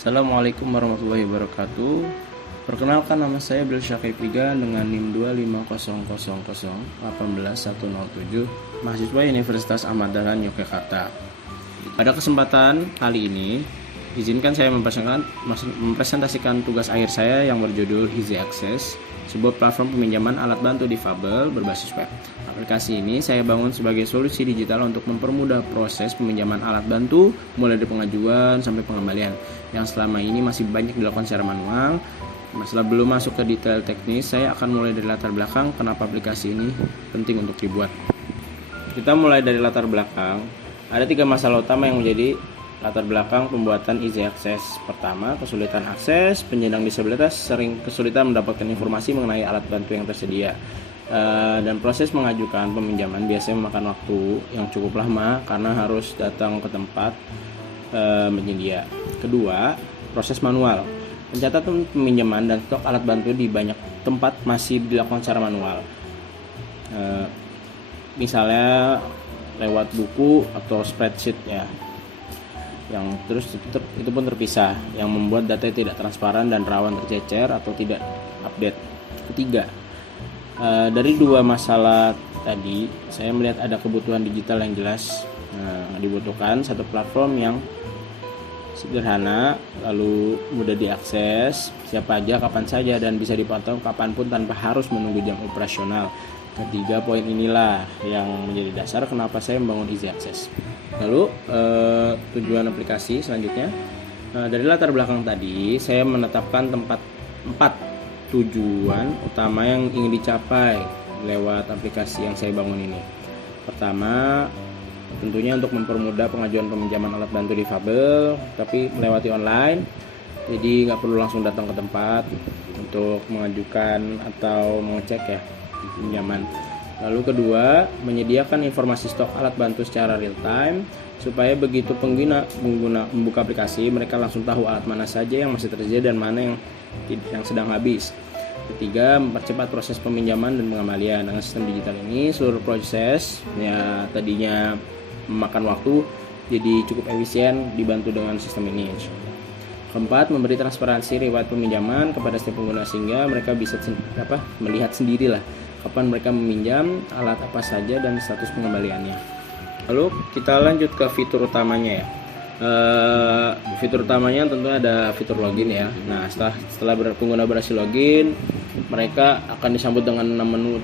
Assalamualaikum warahmatullahi wabarakatuh. Perkenalkan, nama saya Abdul Syakib Iga dengan NIM 25000181107, mahasiswa Universitas Ahmad Dahlan Yogyakarta. Pada kesempatan kali ini, izinkan saya mempresentasikan tugas akhir saya yang berjudul Easy Access, sebuah platform peminjaman alat bantu difabel berbasis web. Aplikasi ini saya bangun sebagai solusi digital untuk mempermudah proses peminjaman alat bantu, mulai dari pengajuan sampai pengembalian, yang selama ini masih banyak dilakukan secara manual. Sebelum masuk ke detail teknis, saya akan mulai dari latar belakang kenapa aplikasi ini penting untuk dibuat. Kita mulai dari latar belakang. Ada 3 masalah utama yang menjadi latar belakang pembuatan Easy Access. Pertama, kesulitan akses. Penyandang disabilitas sering kesulitan mendapatkan informasi mengenai alat bantu yang tersedia. Dan proses mengajukan peminjaman biasanya memakan waktu yang cukup lama karena harus datang ke tempat penyedia. Kedua, proses manual. Pencatatan peminjaman dan stok alat bantu di banyak tempat masih dilakukan secara manual. Misalnya lewat buku atau spreadsheet ya, yang terus itu pun terpisah, yang membuat data tidak transparan dan rawan tercecer atau tidak update. Ketiga, dari 2 masalah tadi, saya melihat ada kebutuhan digital yang jelas. Dibutuhkan satu platform yang sederhana, lalu mudah diakses siapa aja, kapan saja, dan bisa dipantau kapanpun tanpa harus menunggu jam operasional. Ketiga poin inilah yang menjadi dasar kenapa saya membangun Easy Access. Lalu tujuan aplikasi selanjutnya, dari latar belakang tadi saya menetapkan 4 tujuan utama yang ingin dicapai lewat aplikasi yang saya bangun ini. Pertama, tentunya untuk mempermudah pengajuan peminjaman alat bantu difabel, tapi melewati online, jadi nggak perlu langsung datang ke tempat untuk mengajukan atau mengecek ya pinjaman. Lalu kedua, menyediakan informasi stok alat bantu secara real time supaya begitu pengguna membuka aplikasi, mereka langsung tahu alat mana saja yang masih tersedia dan mana yang sedang habis. Ketiga, mempercepat proses peminjaman dan pengembalian. Dengan sistem digital ini, seluruh proses ya tadinya memakan waktu jadi cukup efisien dibantu dengan sistem ini. Keempat, memberi transparansi riwayat peminjaman kepada setiap pengguna sehingga mereka bisa melihat sendirilah kapan mereka meminjam, alat apa saja, dan status pengembaliannya. Lalu kita lanjut ke fitur utamanya ya. Fitur utamanya tentunya ada fitur login ya. Nah, setelah pengguna berhasil login, mereka akan disambut dengan 6 menu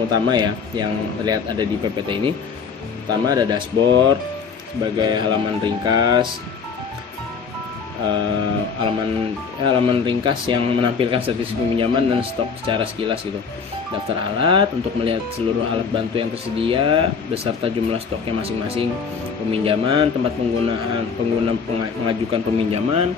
utama ya yang terlihat ada di PPT ini. Pertama ada dashboard sebagai halaman ringkas, halaman ringkas yang menampilkan statistik peminjaman dan stok secara sekilas gitu. Daftar alat untuk melihat seluruh alat bantu yang tersedia beserta jumlah stoknya masing-masing. Peminjaman, tempat pengguna mengajukan peminjaman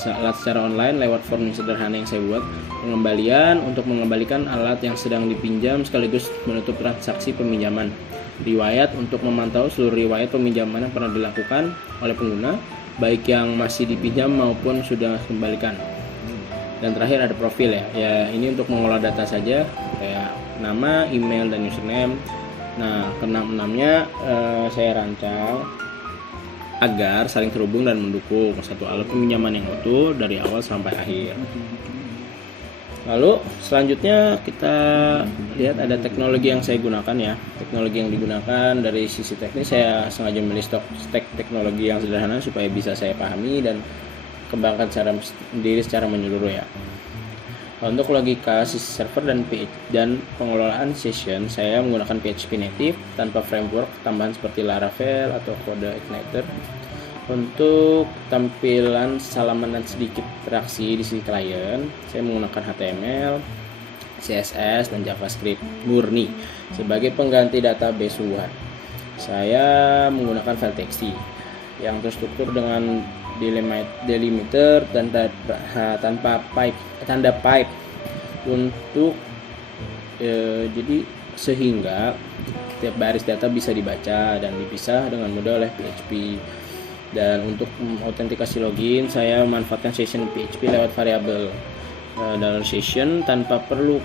alat secara online lewat form yang sederhana yang saya buat. Pengembalian untuk mengembalikan alat yang sedang dipinjam sekaligus menutup transaksi peminjaman. Riwayat untuk memantau seluruh riwayat peminjaman yang pernah dilakukan oleh pengguna, baik yang masih dipinjam maupun sudah kembalikan. Dan terakhir ada profil ya ini untuk mengolah data saja kayak nama, email, dan username. Nah, keenam-enamnya saya rancang agar saling terhubung dan mendukung satu alat peminjaman yang utuh dari awal sampai akhir. Lalu selanjutnya kita lihat ada teknologi yang saya gunakan ya. Teknologi yang digunakan dari sisi teknis, saya sengaja memilih stack teknologi yang sederhana supaya bisa saya pahami dan kembangkan secara menyeluruh ya. Untuk logika server dan pengelolaan session, saya menggunakan PHP native tanpa framework tambahan seperti Laravel atau Code Igniter. Untuk tampilan salaman dan sedikit interaksi di sisi klien, saya menggunakan HTML, CSS, dan JavaScript murni sebagai pengganti database luar. Saya menggunakan file txt yang terstruktur dengan delimiter dan tanda pipe untuk jadi sehingga setiap baris data bisa dibaca dan dipisah dengan mudah oleh PHP. Dan untuk autentikasi login, saya memanfaatkan session PHP lewat variabel $session tanpa perlu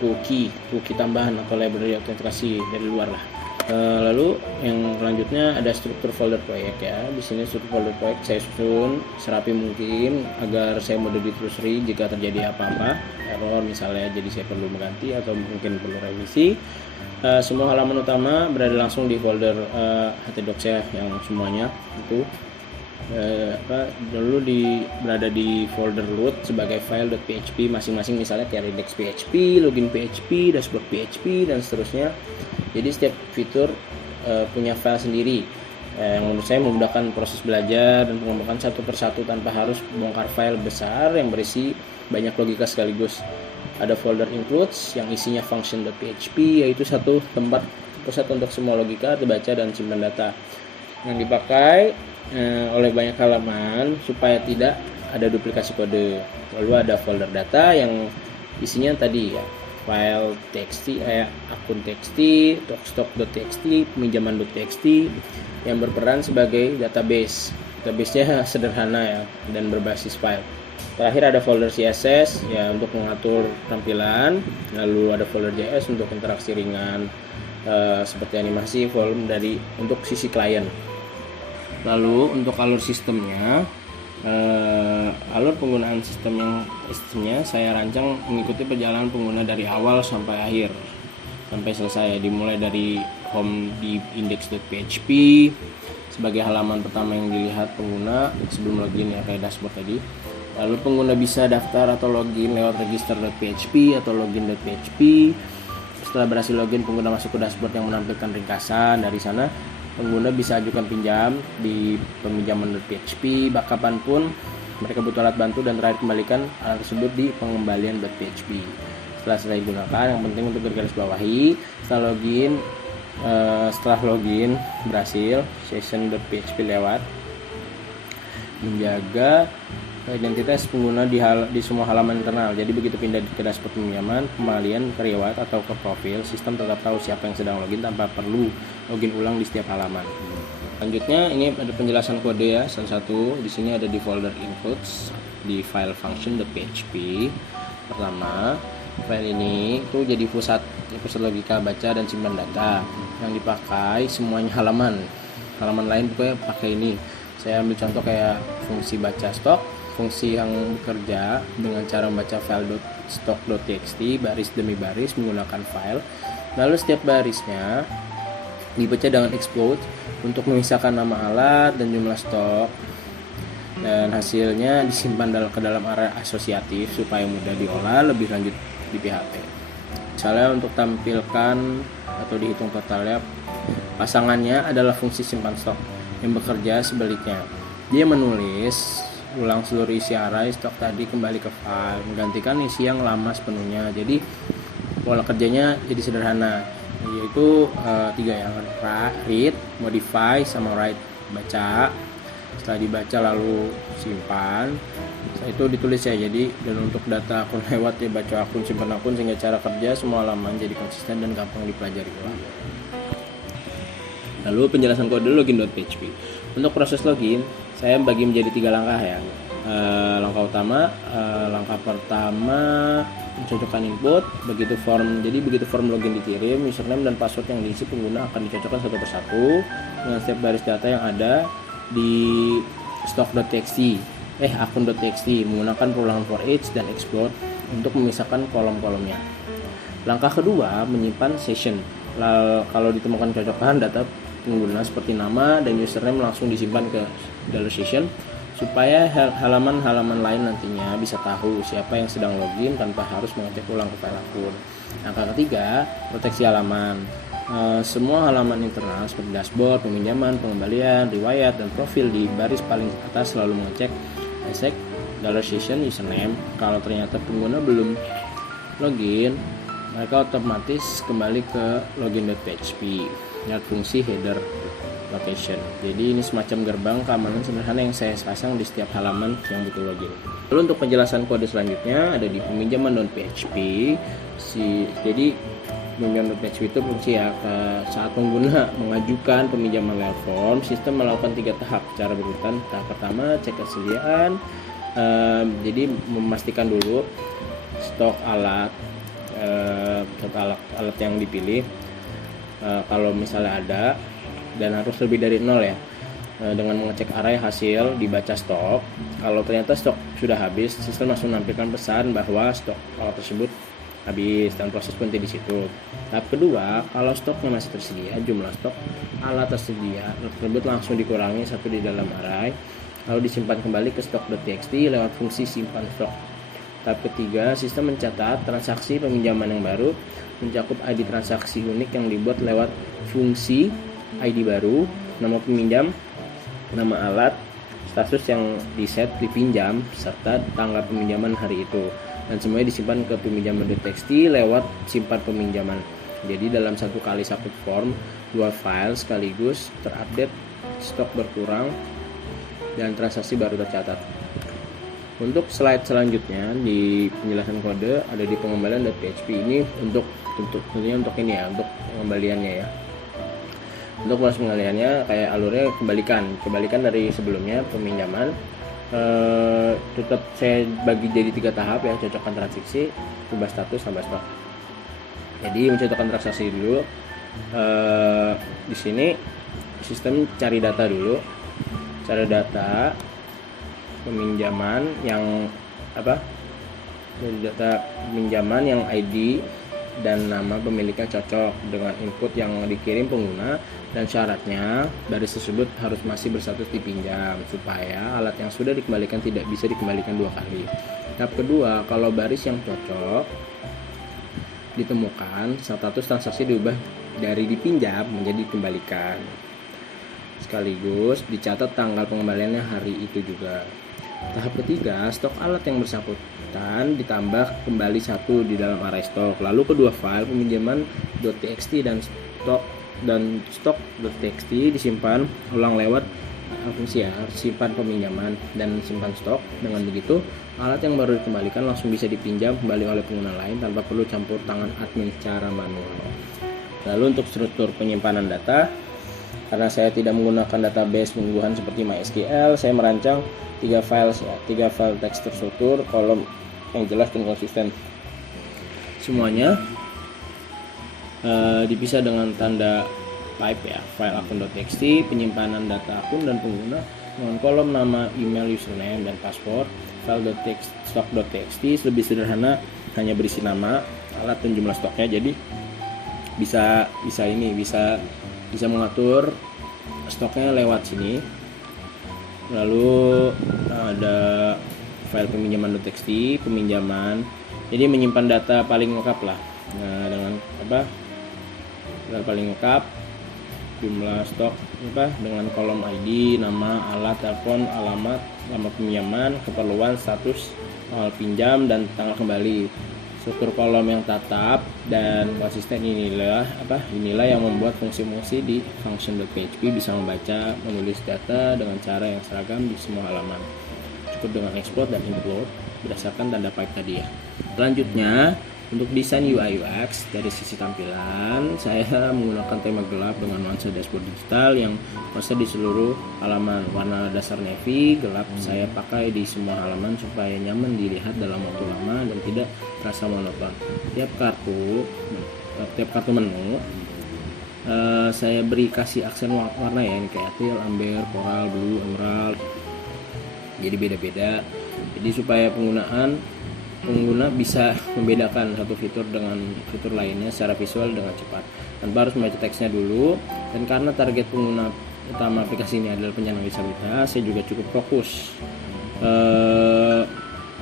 cookie tambahan atau library autentikasi dari luar lah. Lalu yang selanjutnya ada struktur folder proyek ya. Di sini struktur folder proyek saya susun serapi mungkin agar saya mudah ditelusuri jika terjadi apa-apa, error misalnya, jadi saya perlu mengganti atau mungkin perlu revisi. Semua halaman utama berada langsung di folder htdocs ya, yang semuanya itu berada di folder root sebagai file.php masing-masing, misalnya kayak index.php, login PHP, dashboard PHP dan seterusnya. Jadi setiap fitur punya file sendiri yang menurut saya memudahkan proses belajar dan pengembangan satu persatu tanpa harus bongkar file besar yang berisi banyak logika sekaligus. Ada folder includes yang isinya function.php, yaitu satu tempat pusat untuk semua logika terbaca dan simpan data yang dipakai oleh banyak halaman supaya tidak ada duplikasi kode. Lalu ada folder data yang isinya tadi ya, file txt, akun txt, stock.txt, peminjaman.txt yang berperan sebagai database. Database-nya sederhana ya dan berbasis file. Terakhir ada folder CSS ya untuk mengatur tampilan. Lalu ada folder JS untuk interaksi ringan seperti animasi, volume untuk sisi klien. Lalu untuk alur sistemnya, alur penggunaan sistemnya saya rancang mengikuti perjalanan pengguna dari awal sampai akhir sampai selesai. Dimulai dari home di index.php sebagai halaman pertama yang dilihat pengguna sebelum login ya, kayak dashboard tadi. Lalu pengguna bisa daftar atau login lewat register.php atau login.php. Setelah berhasil login, pengguna masuk ke dashboard yang menampilkan ringkasan. Dari sana pengguna bisa ajukan pinjam di peminjaman.php kapanpun mereka butuh alat bantu dan terakhir kembalikan alat tersebut di pengembalian.php. Setelah selesai digunakan, yang penting untuk garis bawahi setelah login berhasil, session.php lewat menjaga identitas pengguna di semua halaman internal. Jadi begitu pindah ke dashboard peminjaman, kembalian ke riwayat atau ke profil, sistem tetap tahu siapa yang sedang login tanpa perlu login ulang di setiap halaman. Selanjutnya ini ada penjelasan kode ya, salah satu di sini ada di folder includes di file function.php. Pertama, file ini itu jadi pusat logika baca dan simpan data yang dipakai semuanya halaman lain pokoknya pakai ini. Saya ambil contoh kayak fungsi baca stok, fungsi yang bekerja dengan cara membaca file stock.txt baris demi baris menggunakan file. Lalu setiap barisnya dibaca dengan explode untuk memisahkan nama alat dan jumlah stok, dan hasilnya disimpan ke dalam area asosiatif supaya mudah diolah lebih lanjut di PHP. Misalnya untuk tampilkan atau dihitung totalnya, pasangannya adalah fungsi simpan stok yang bekerja sebaliknya. Dia menulis ulang seluruh isi array stok tadi kembali ke file, menggantikan isi yang lama sepenuhnya. Jadi pola kerjanya jadi sederhana, yaitu 3 ya, read, modify, sama write. Baca, setelah dibaca lalu simpan, setelah itu ditulis ya. Jadi dan untuk data akun lewat ya, baca akun, simpan akun, sehingga cara kerja semua halaman jadi konsisten dan gampang dipelajari ulang. Lalu penjelasan kode login.php. Untuk proses login saya bagi menjadi 3 langkah ya. Langkah pertama mencocokkan input. Begitu form login dikirim, username dan password yang diisi pengguna akan dicocokkan satu persatu dengan setiap baris data yang ada di stock.txt akun.txt menggunakan perulangan for each dan explode untuk memisahkan kolom-kolomnya. Langkah kedua, menyimpan session. Kalau ditemukan cocokan data pengguna seperti nama dan username langsung disimpan ke $session supaya halaman-halaman lain nantinya bisa tahu siapa yang sedang login tanpa harus mengecek ulang ke file akun. Langkah ketiga, proteksi halaman. Semua halaman internal seperti dashboard, peminjaman, pengembalian, riwayat, dan profil di baris paling atas selalu mengecek $session username. Kalau ternyata pengguna belum login, mereka otomatis kembali ke login.php dengan fungsi header location. Jadi ini semacam gerbang keamanan sederhana yang saya pasang di setiap halaman yang butuh login. Lalu untuk penjelasan kode selanjutnya ada di peminjaman.php. Jadi peminjaman.php itu fungsi ya, saat pengguna mengajukan peminjaman lewat form, sistem melakukan 3 tahap secara berurutan. Tahap pertama, cek kesediaan. Jadi memastikan dulu stok alat yang dipilih. kalau misalnya ada, dan harus lebih dari 0 ya. Dengan mengecek array hasil dibaca stok. Kalau ternyata stok sudah habis, sistem langsung menampilkan pesan bahwa stok alat tersebut habis dan proses berhenti di situ. Tahap kedua, kalau stoknya masih tersedia, jumlah stok alat tersedia tersebut langsung dikurangi 1 di dalam array, lalu disimpan kembali ke stok.txt lewat fungsi simpan stok. Tahap ketiga, sistem mencatat transaksi peminjaman yang baru, mencakup ID transaksi unik yang dibuat lewat fungsi ID baru, nama peminjam, nama alat, status yang diset dipinjam, serta tanggal peminjaman hari itu, dan semuanya disimpan ke peminjaman.txt lewat simpan peminjaman. Jadi dalam satu kali submit form, 2 file sekaligus terupdate, stok berkurang, dan transaksi baru tercatat. Untuk slide selanjutnya di penjelasan kode ada di pengembalian.php. Ini untuk tentunya untuk ini ya, untuk pengembaliannya ya. Untuk proses pengembaliannya kayak alurnya kebalikan dari sebelumnya peminjaman. Tetap saya bagi jadi 3 tahap ya, cocokkan transaksi, ubah status, tambah stok. Jadi mencocokkan transaksi dulu. Di sini sistem cari data dulu, cari data peminjaman yang dari data peminjaman yang ID dan nama pemiliknya cocok dengan input yang dikirim pengguna, dan syaratnya baris tersebut harus masih berstatus dipinjam supaya alat yang sudah dikembalikan tidak bisa dikembalikan 2 kali. Tahap kedua, kalau baris yang cocok ditemukan, status transaksi diubah dari dipinjam menjadi dikembalikan, sekaligus dicatat tanggal pengembaliannya hari itu juga. Tahap ketiga, stok alat yang bersangkutan ditambah kembali 1 di dalam array stok. Lalu kedua file peminjaman.txt dan stok.txt disimpan ulang lewat fungsi ya, simpan peminjaman dan simpan stok. Dengan begitu, alat yang baru dikembalikan langsung bisa dipinjam kembali oleh pengguna lain tanpa perlu campur tangan admin secara manual. Lalu untuk struktur penyimpanan data, karena saya tidak menggunakan database mingguan seperti MySQL, saya merancang 3 file teks terstruktur, kolom yang jelas dan konsisten. Semuanya dipisah dengan tanda pipe ya, file akun.txt, penyimpanan data akun dan pengguna dengan kolom nama, email, username, dan password. File stock.txt lebih sederhana, hanya berisi nama, alat, dan jumlah stoknya. Jadi bisa mengatur stoknya lewat sini. Lalu ada file peminjaman.txt, peminjaman. Jadi menyimpan data paling lengkap lah. Nah, dengan data paling lengkap, jumlah stok dengan kolom ID, nama, alat, telepon, alamat, nama peminjaman, keperluan, status, tanggal pinjam, dan tanggal kembali. Struktur kolom yang tetap dan konsisten inilah yang membuat fungsi-fungsi di function.php bisa membaca, menulis data dengan cara yang seragam di semua halaman. Cukup dengan export dan import berdasarkan tanda pipe tadi ya. Selanjutnya, untuk desain UI UX dari sisi tampilan, saya menggunakan tema gelap dengan nuansa dashboard digital yang tersebar di seluruh halaman. Warna dasar navy gelap saya pakai di semua halaman supaya nyaman dilihat dalam waktu lama dan tidak terasa monoton. Tiap kartu menu saya beri kasih aksen warna ya, ini kayak teal, amber, coral, blue, emerald. Jadi beda-beda. Jadi supaya pengguna bisa membedakan satu fitur dengan fitur lainnya secara visual dengan cepat tanpa harus membaca teksnya dulu. Dan karena target pengguna utama aplikasi ini adalah penyandang disabilitas, saya juga cukup fokus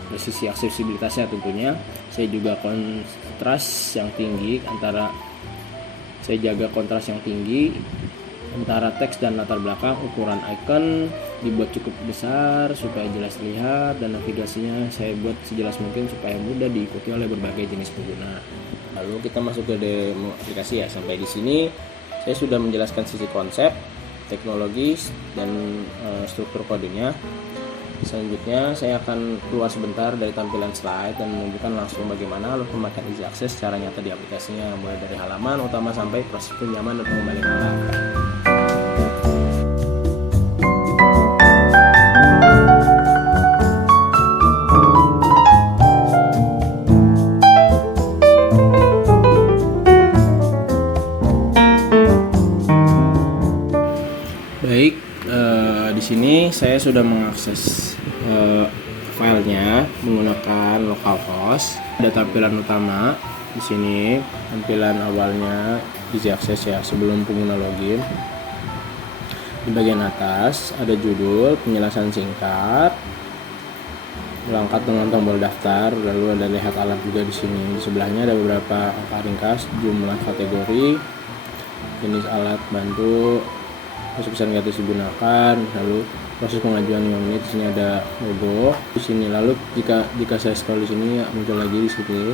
dari sisi aksesibilitasnya. Tentunya saya juga jaga kontras yang tinggi antara teks dan latar belakang. Ukuran icon dibuat cukup besar supaya jelas terlihat, dan navigasinya saya buat sejelas mungkin supaya mudah diikuti oleh berbagai jenis pengguna. Lalu kita masuk ke demo aplikasi ya. Sampai di sini saya sudah menjelaskan sisi konsep, teknologis, dan struktur kodenya. Selanjutnya saya akan keluar sebentar dari tampilan slide dan menunjukkan langsung bagaimana alur pemakaian easy access secara nyata di aplikasinya, mulai dari halaman utama sampai proses pinjaman dan pengembalian alat. Baik, di sini saya sudah mengakses filenya menggunakan localhost. Ada tampilan utama di sini, tampilan awalnya easy access ya sebelum pengguna login. Di bagian atas ada judul, penjelasan singkat, melangkah dengan tombol daftar, lalu ada lihat alat juga di sini. Di sebelahnya ada beberapa angka ringkas, jumlah kategori, jenis alat bantu, proses pesan gratis digunakan, lalu proses pengajuan 5 menit. Di sini ada logo di sini. Lalu jika saya scroll di sini muncul lagi di sini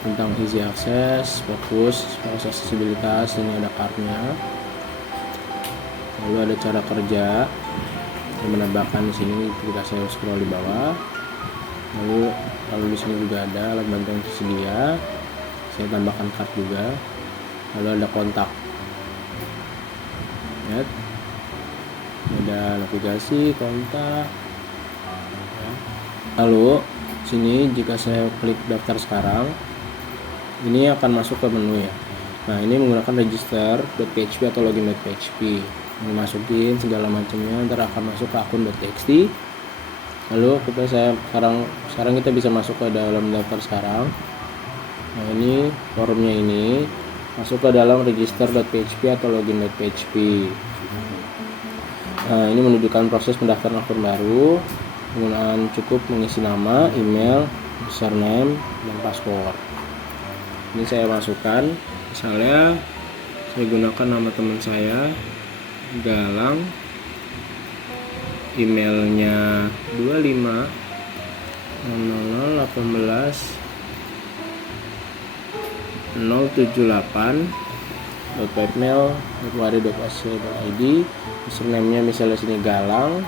tentang easy access, fokus, proses aksesibilitas. Ini ada card-nya. Lalu ada cara kerja yang menambahkan di sini jika saya scroll di bawah. Lalu di sini juga ada alat bantu yang tersedia. Saya tambahkan card juga. Lalu ada kontak. Lihat. Ada navigasi, kontak. Ya. Lalu sini jika saya klik daftar sekarang, ini akan masuk ke menu ya. Nah, ini menggunakan register.php atau login.php. Ini masukin segala macamnya, ntar akan masuk ke akun.txt. Lalu sekarang kita bisa masuk ke dalam daftar sekarang. Nah, ini formnya ini masuk ke dalam register.php atau login.php. Nah, ini menunjukkan proses pendaftaran akun baru. Penggunaan cukup mengisi nama, email, username, dan password. Ini saya masukkan, misalnya saya gunakan nama teman saya Galang, emailnya 25 0018 078 .webmail.wari.ac.id. username-nya misalnya sini Galang,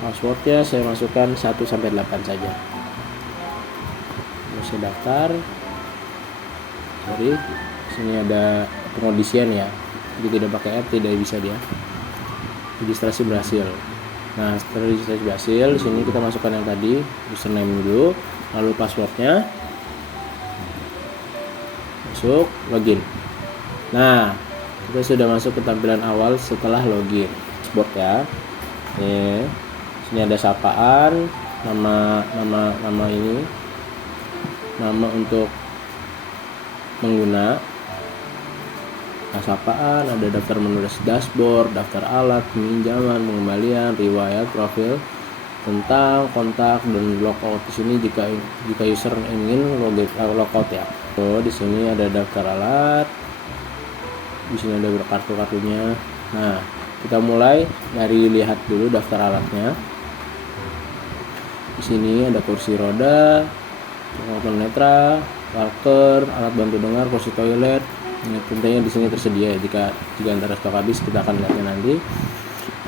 passwordnya saya masukkan 1 sampai 8 saja. Saya daftar. Sorry, sini ada pengondisian ya. Jadi tidak pakai app tidak bisa dia. Registrasi berhasil. Nah, setelah registrasi berhasil, di sini kita masukkan yang tadi, username dulu, lalu passwordnya. Masuk, login. Nah, kita sudah masuk ke tampilan awal setelah login. Dashboard ya. Nih, sini ada sapaan, nama ini, nama untuk pengguna. Nah, sapaan, ada daftar menu dashboard, daftar alat, peminjaman, pengembalian, riwayat, profil, tentang, kontak, dan logout. Di sini jika user ingin logout ya. So, di sini ada daftar alat. Di sini ada kartu-kartunya. Nah, kita mulai dari lihat dulu daftar alatnya. Di sini ada kursi roda, penonton netra, walker, alat bantu dengar, kursi toilet. Ini tentunya di sini tersedia ya. Jika antara stok habis kita akan lihatnya nanti.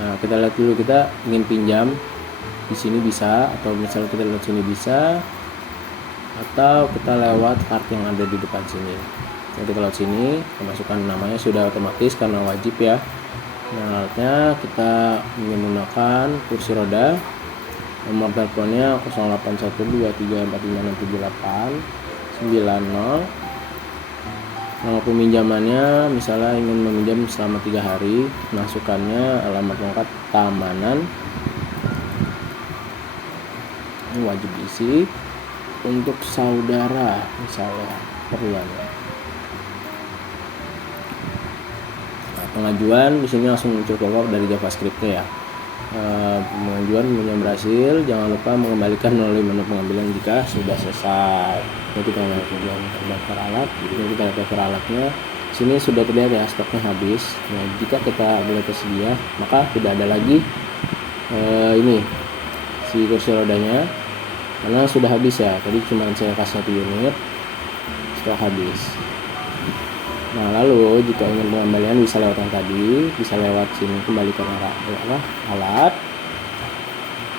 Nah, kita lihat dulu, kita ingin pinjam di sini bisa, atau misalnya kita lihat sini bisa, atau kita lewat kartu yang ada di depan sini. Nah, kita lewat sini, kita masukkan namanya sudah otomatis karena wajib ya. Nah, alatnya kita ingin menggunakan kursi roda. Nomor teleponnya 081234567890. Nama peminjamannya misalnya ingin meminjam selama 3 hari. Masukannya alamat lengkap keamanan. Ini wajib diisi. Untuk saudara misalnya perluannya. Nah, pengajuan di sini langsung muncul keluar dari JavaScript-nya ya. Pengajuan berhasil, jangan lupa mengembalikan melalui menu pengambilan jika sudah selesai. Jadi kita lihat daftar alat, jadi kita lihat daftar alatnya. Sini sudah terlihat ya stoknya habis. Nah, jika kita boleh tersedia, maka tidak ada lagi ini si kursi rodanya karena sudah habis ya. Tadi cuma saya kasih 1 unit, stok habis. Nah, lalu jika ingin pengembalian bisa lewat yang tadi, bisa lewat sini kembalikan alat.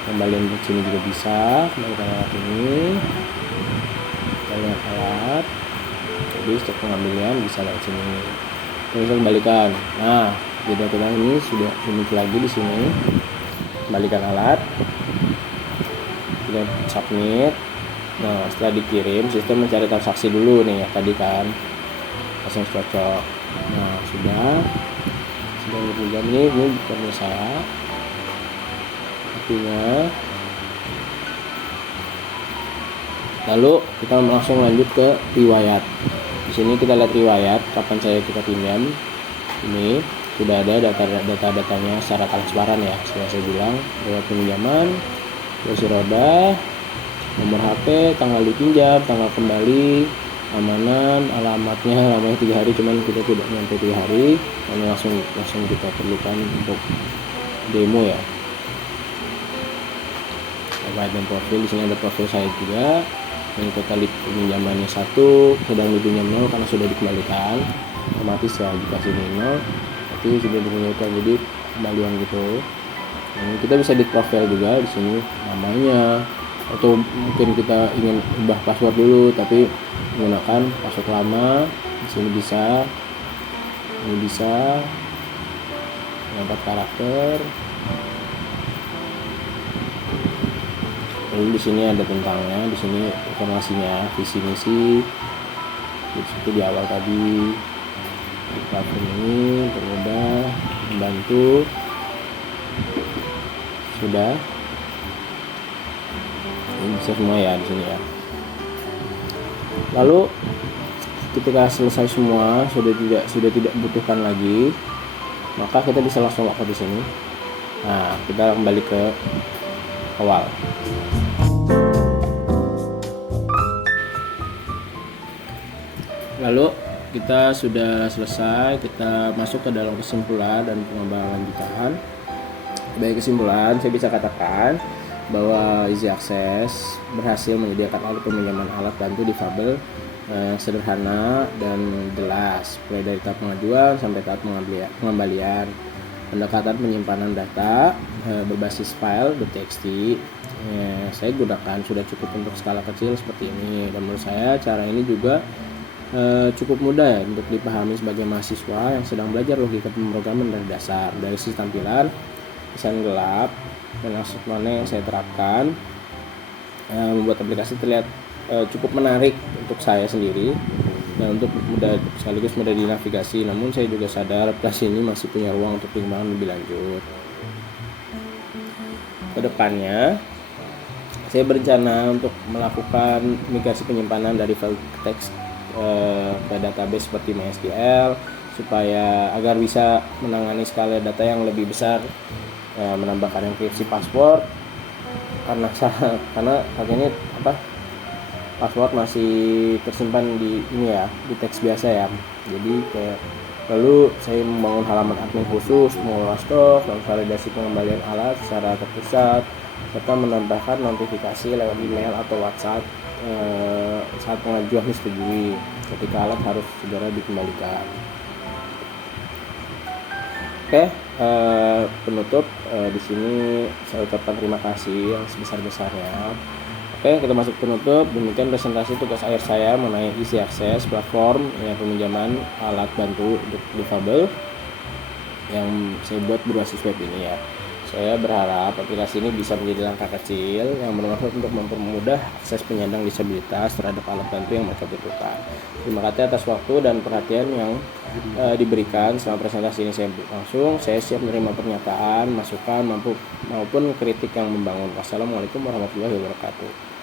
Kembalian ke sini juga bisa, kembalikan alat ini. Kita lihat alat. Jadi stok pengembalian bisa lewat sini. Kita bisa kembalikan. Nah, jeda ini sudah muncul lagi di sini. Kembalikan alat. Kita submit. Nah, setelah dikirim, sistem mencari transaksi dulu nih ya tadi kan. yang cocok. Nah, sudah berjam ini bukannya saya artinya. Lalu kita langsung lanjut ke riwayat. Di sini kita lihat riwayat kapan kita pinjam. Ini sudah ada data-datanya secara transparan ya. Saya bilang riwayat pinjaman, kursi roda, nomor HP, tanggal dipinjam, tanggal kembali, amanan, alamatnya 3 hari, cuman kita tidak nyampe 3 hari, karena langsung kita perlukan untuk demo ya. Riwayat dan profil, di sini ada profil saya juga. Ini total pinjamannya 1, sedang dipinjam 0 karena sudah dikembalikan. Otomatis ya jika sini 0 berarti sudah dikembalikan, jadi kembalian gitu. Ini kita bisa di profil juga di sini namanya, atau mungkin kita ingin ubah password dulu tapi menggunakan password lama. Di sini bisa, ini bisa 4 karakter. Lalu di sini ada tentangnya, di sini informasinya, visi misi, itu di awal tadi. Platform ini bermudah, membantu, sudah. Ini bisa semua ya di sini ya. Lalu ketika selesai semua, sudah tidak butuhkan lagi, maka kita bisa langsung logout di sini. Nah, kita kembali ke awal. Lalu kita sudah selesai, kita masuk ke dalam kesimpulan dan pengembangan lanjutan. Sebagai kesimpulan, saya bisa katakan bahwa Easy Access berhasil menyediakan alat peminjaman alat bantu difabel sederhana dan jelas, mulai dari tahap pengajuan sampai tahap pengembalian. Pendekatan penyimpanan data berbasis file .txt saya gunakan sudah cukup untuk skala kecil seperti ini, dan menurut saya cara ini juga cukup mudah ya untuk dipahami sebagai mahasiswa yang sedang belajar logika pemrograman dari dasar. Dari sisi tampilan, desain gelap dan mana yang saya terapkan membuat aplikasi terlihat cukup menarik untuk saya sendiri dan untuk sekaligus mudah dinavigasi. Namun saya juga sadar aplikasi ini masih punya ruang untuk pengembangan lebih lanjut. Kedepannya saya berencana untuk melakukan migrasi penyimpanan dari file teks ke database seperti MySQL supaya agar bisa menangani skala data yang lebih besar, menambahkan enkripsi password karena saat ini password masih tersimpan di ini ya, di teks biasa ya. Jadi lalu saya membangun halaman admin khusus mengelola stok dan validasi pengembalian alat secara terpusat, serta menambahkan notifikasi lewat email atau WhatsApp saat pengajuan disetujui ketika alat harus segera dikembalikan. Oke, penutup di sini saya ucapkan terima kasih yang sebesar-besarnya. Oke, kita masuk penutup. Demikian presentasi tugas akhir saya mengenai Easy Access platform peminjaman alat bantu untuk difabel yang saya buat berbasis web ini ya. Saya berharap aplikasi ini bisa menjadi langkah kecil yang bermanfaat untuk mempermudah akses penyandang disabilitas terhadap alat bantu yang mereka butuhkan. Terima kasih atas waktu dan perhatian yang diberikan selama presentasi ini saya langsung. Saya siap menerima pernyataan, masukan maupun kritik yang membangun. Wassalamualaikum warahmatullahi wabarakatuh.